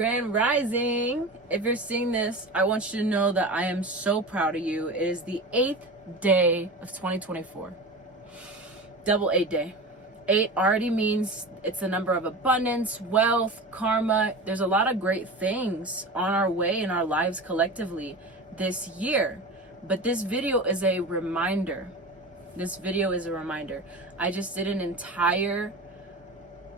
Grand Rising. If you're seeing this, I want you to know that I am so proud of you. It is the 8th day of 2024. Double 8 day. 8 already means it's the number of abundance, wealth, karma. There's a lot of great things on our way in our lives collectively this year. But this video is a reminder. I just did an entire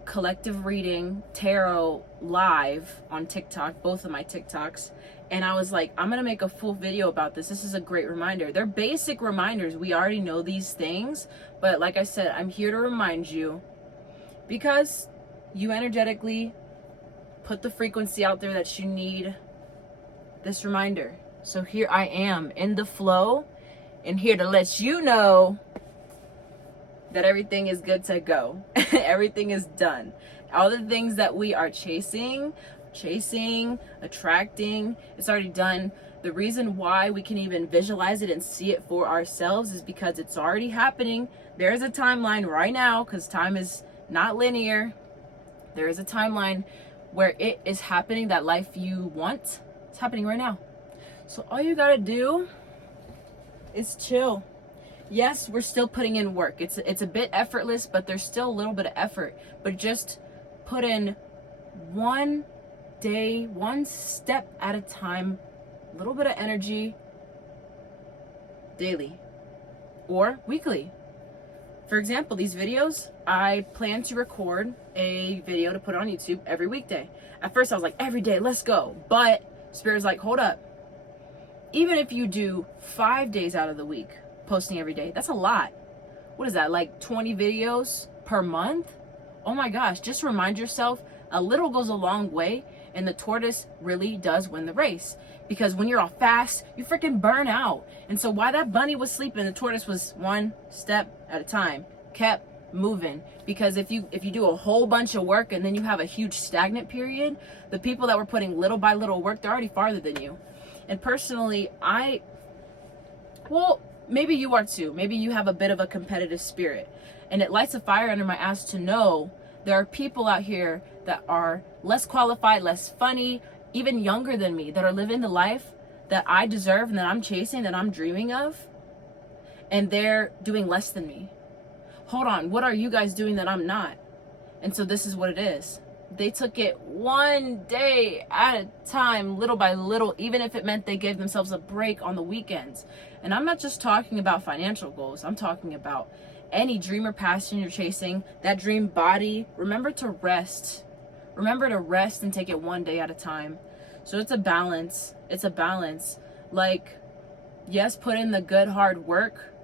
collective reading tarot live on TikTok, both of my TikToks, and I was like, I'm gonna make a full video about this. This is a great reminder. They're basic reminders. We already know these things, but like I said, I'm here to remind you because you energetically put the frequency out there that you need this reminder. So here I am in the flow and here to let you know that everything is good to go. Everything is done. All the things that we are chasing, attracting, it's already done. The reason why we can even visualize it and see it for ourselves is because it's already happening. There's a timeline right now, because time is not linear. There is a timeline where it is happening. That life you want, it's happening right now. So all you gotta do is chill. Yes, we're still putting in work. It's a bit effortless, but there's still a little bit of effort. But just put in one day, one step at a time, a little bit of energy daily or weekly. For example, these videos, I plan to record a video to put on YouTube every weekday. At first I was like, every day, let's go. But Spirit's like, hold up. Even if you do 5 days out of the week, posting every day, that's a lot. What is that, like 20 videos per month? Oh my gosh, just remind yourself a little goes a long way, and the tortoise really does win the race. Because when you're all fast, you freaking burn out. And so while that bunny was sleeping, the tortoise was one step at a time, kept moving. Because if you do a whole bunch of work and then you have a huge stagnant period, the people that were putting little by little work, they're already farther than you. And personally, maybe you are too. Maybe you have a bit of a competitive spirit. And it lights a fire under my ass to know there are people out here that are less qualified, less funny, even younger than me, that are living the life that I deserve and that I'm chasing, that I'm dreaming of. And they're doing less than me. Hold on, what are you guys doing that I'm not? And so this is what it is. They took it one day at a time, little by little, even if it meant they gave themselves a break on the weekends. And I'm not just talking about financial goals. I'm talking about any dream or passion you're chasing, that dream body. Remember to rest. Remember to rest and take it one day at a time. So it's a balance. It's a balance. Like, yes, put in the good hard work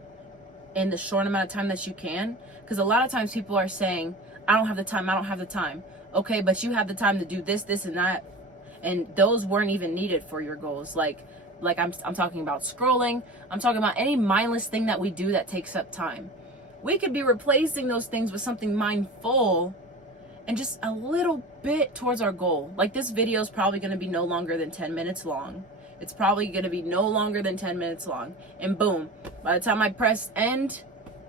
in the short amount of time that you can. Because a lot of times people are saying, I don't have the time. Okay, but you have the time to do this, and that. And those weren't even needed for your goals. Like I'm talking about scrolling. I'm talking about any mindless thing that we do that takes up time. We could be replacing those things with something mindful and just a little bit towards our goal. Like this video is probably going to be no longer than 10 minutes long. It's probably going to be no longer than 10 minutes long. And boom, by the time I press end,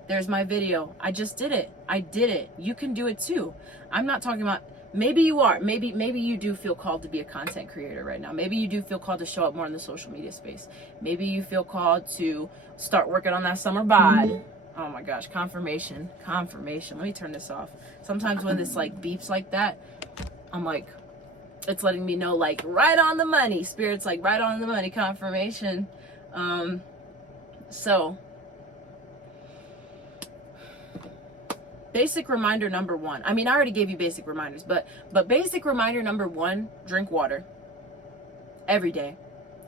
there's my video. I just did it. I did it. You can do it too. I'm not talking about, maybe you are. Maybe you do feel called to be a content creator right now. Maybe you do feel called to show up more in the social media space. Maybe you feel called to start working on that summer bod. Oh my gosh, confirmation. Let me turn this off. Sometimes when this like beeps like that, I'm like, it's letting me know like right on the money. Spirit's like right on the money, confirmation. So basic reminder number one. I mean, I already gave you basic reminders, but basic reminder number one, drink water every day.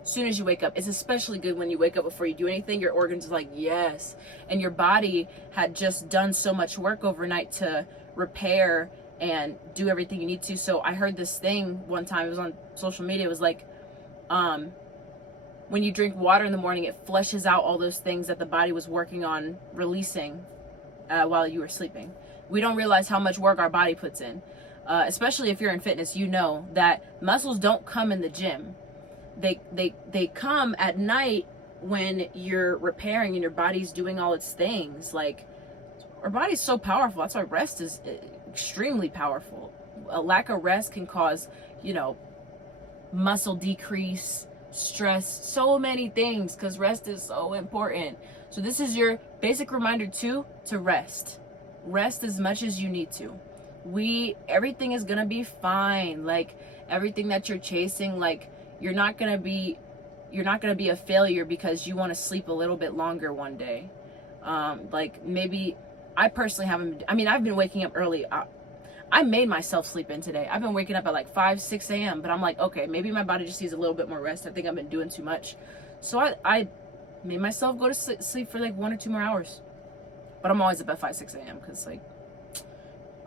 As soon as you wake up. It's especially good when you wake up before you do anything. Your organs are like, yes. And your body had just done so much work overnight to repair and do everything you need to. So I heard this thing one time, it was on social media, it was like, when you drink water in the morning, it flushes out all those things that the body was working on releasing while you were sleeping. We don't realize how much work our body puts in. Especially if you're in fitness, you know that muscles don't come in the gym. They come at night when you're repairing and your body's doing all its things. Like, our body's so powerful. That's why rest is extremely powerful. A lack of rest can cause, muscle decrease, stress, so many things, because rest is so important. So this is your basic reminder too, to rest. Rest as much as you need to. Everything is gonna be fine. Like, everything that you're chasing, like, you're not gonna be a failure because you want to sleep a little bit longer one day. Like, maybe I personally haven't, I mean, I've been waking up early. I made myself sleep in today. I've been waking up at like 5, 6 a.m. But I'm like, okay, maybe my body just needs a little bit more rest. I think I've been doing too much. So I made myself go to sleep for like 1 or 2 more hours. But I'm always up at 5, 6 a.m. because, like,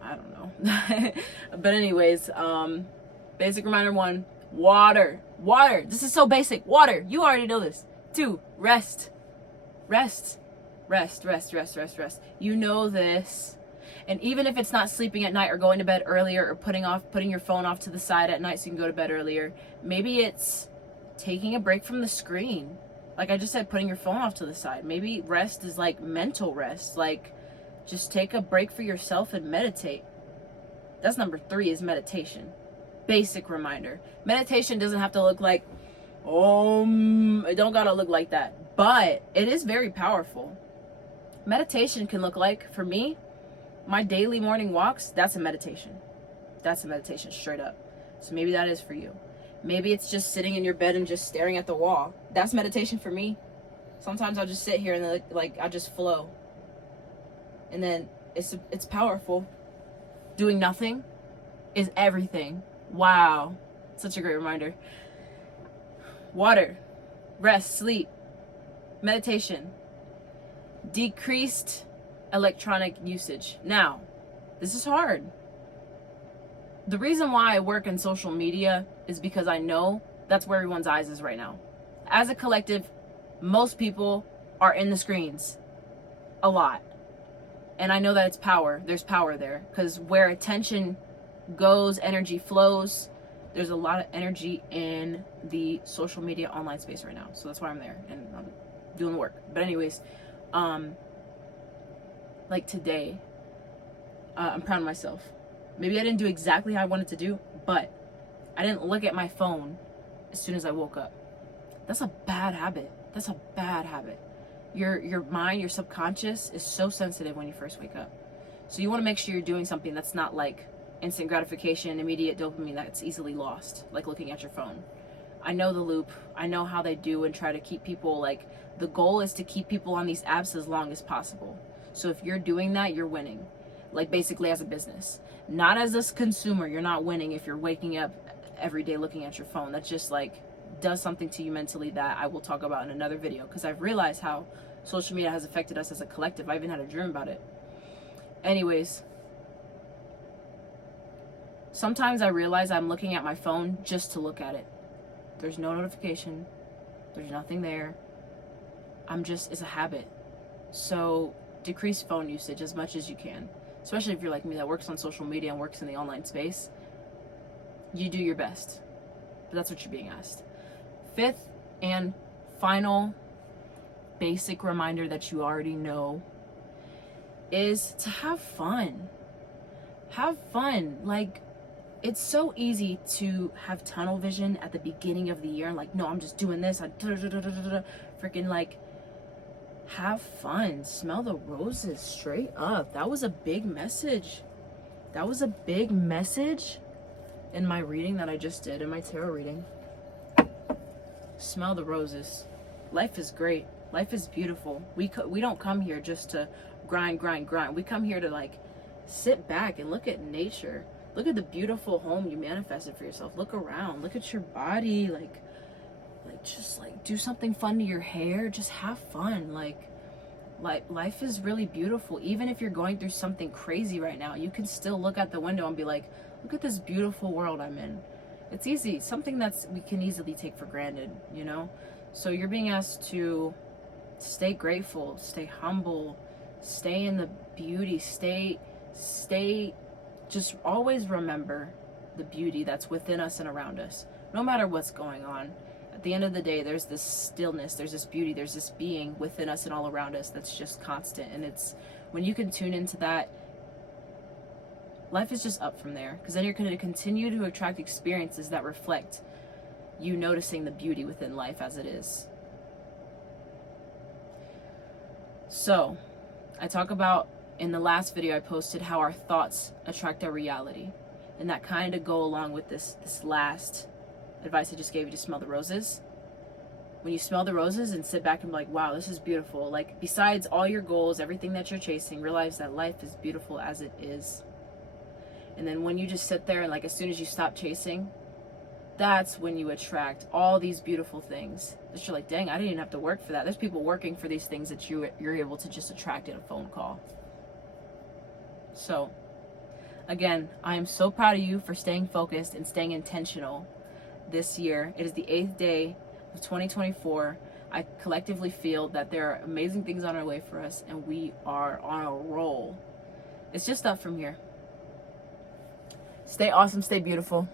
I don't know. But anyways, basic reminder 1, water. Water. This is so basic. Water. You already know this. 2, rest. Rest. Rest, rest, rest, rest, rest. You know this. And even if it's not sleeping at night or going to bed earlier or putting your phone off to the side at night so you can go to bed earlier, maybe it's taking a break from the screen. Like I just said, putting your phone off to the side. Maybe rest is like mental rest. Like, just take a break for yourself and meditate. That's number 3, is meditation. Basic reminder. Meditation doesn't have to look like, it don't gotta look like that. But it is very powerful. Meditation can look like, for me, my daily morning walks, that's a meditation. That's a meditation, straight up. So maybe that is for you. Maybe it's just sitting in your bed and just staring at the wall. That's meditation for me. Sometimes I'll just sit here and like I'll just flow. And then it's powerful. Doing nothing is everything. Wow. Such a great reminder. Water, rest, sleep, meditation, decreased electronic usage. Now, this is hard. The reason why I work in social media is because I know that's where everyone's eyes is right now. As a collective, most people are in the screens a lot. And I know that it's power. There's power there. Because where attention goes, energy flows. There's a lot of energy in the social media online space right now. So that's why I'm there and I'm doing the work. But anyways, like today, I'm proud of myself. Maybe I didn't do exactly how I wanted to do, but I didn't look at my phone as soon as I woke up. That's a bad habit. That's a bad habit. Your mind, your subconscious is so sensitive when you first wake up. So you want to make sure you're doing something that's not like instant gratification, immediate dopamine that's easily lost, like looking at your phone. I know the loop. I know how they do and try to keep people, like, the goal is to keep people on these apps as long as possible. So if you're doing that, you're winning. Like, basically as a business. Not as a consumer, you're not winning if you're waking up every day looking at your phone. That's just like does something to you mentally that I will talk about in another video, because I've realized how social media has affected us as a collective. I even had a dream about it. Anyways, sometimes I realize I'm looking at my phone just to look at it. There's no notification. There's nothing there. It's a habit. So decrease phone usage as much as you can. Especially if you're like me that works on social media and works in the online space. You do your best. But that's what you're being asked. 5th and final basic reminder that you already know is to have fun. Have fun. Like, it's so easy to have tunnel vision at the beginning of the year. Like, no, I'm just doing this. Freaking, like, have fun. Smell the roses, straight up. That was a big message. That was a big message in my reading that I just did, in my tarot reading. Smell the roses. Life is great. Life is beautiful. We don't come here just to grind. We come here to, like, sit back and look at nature. Look at the beautiful home you manifested for yourself. Look around. Look at your body. Like just like do something fun to your hair. Just have fun. Like life is really beautiful. Even if you're going through something crazy right now, you can still look at the window and be like, look at this beautiful world I'm in. It's easy. Something that's we can easily take for granted, you know? So you're being asked to stay grateful, stay humble, stay in the beauty, stay just always remember the beauty that's within us and around us, no matter what's going on. At the end of the day, there's this stillness, there's this beauty, there's this being within us and all around us that's just constant. And it's when you can tune into that, life is just up from there, because then you're going to continue to attract experiences that reflect you noticing the beauty within life as it is. So, I talk about in the last video I posted how our thoughts attract our reality. And that kind of go along with this last advice I just gave you to smell the roses. When you smell the roses and sit back and be like, wow, this is beautiful. Like, besides all your goals, everything that you're chasing, realize that life is beautiful as it is. And then when you just sit there and like, as soon as you stop chasing, that's when you attract all these beautiful things that you're like, dang, I didn't even have to work for that. There's people working for these things that you're able to just attract in a phone call. So, again, I am so proud of you for staying focused and staying intentional this year. It is the 8th day of 2024. I collectively feel that there are amazing things on our way for us, and we are on a roll. It's just up from here. Stay awesome, stay beautiful.